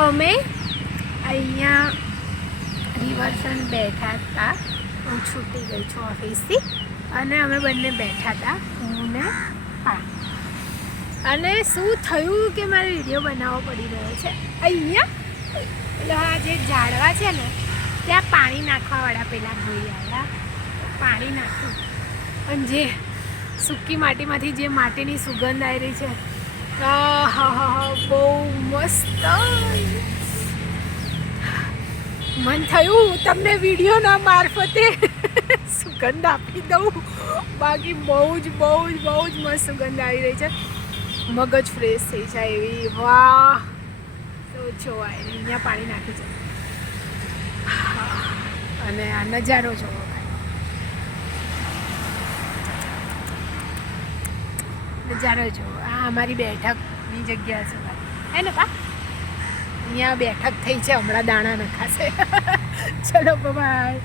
અમે અહીંયા રિવરફ્રન્ટ બેઠા હતા. હું છૂટી ગઈ છું ઓફિસથી અને અમે બંને બેઠા હતા, હું ને હા. અને શું થયું કે મારે વિડીયો બનાવવો પડી રહ્યો છે. અહીંયા એટલે આ જે ઝાડવા છે ને ત્યાં પાણી નાખવાવાળા પેલા ભાઈ આવ્યા, પાણી નાખ્યું અને જે સૂકી માટીમાંથી જે માટીની સુગંધ આવી રહી છે, બહુ મસ્ત. મન થયું તમને વિડીયોના મારફતે સુગંધ આપી દઉં, બાકી બહુ જ મસ્ત સુગંધ આવી રહી છે. મગજ ફ્રેશ થઈ જાય એવી. વાહ, તો જોવા અહીંયા પાણી નાખ્યું છે અને આ નજારો જોવો, નજારો જોવો. આ અમારી બેઠકની જગ્યા છે હે ને પા? અહીંયા બેઠક થઈ છે, હમણાં દાણા નખાશે. ચલો બાય.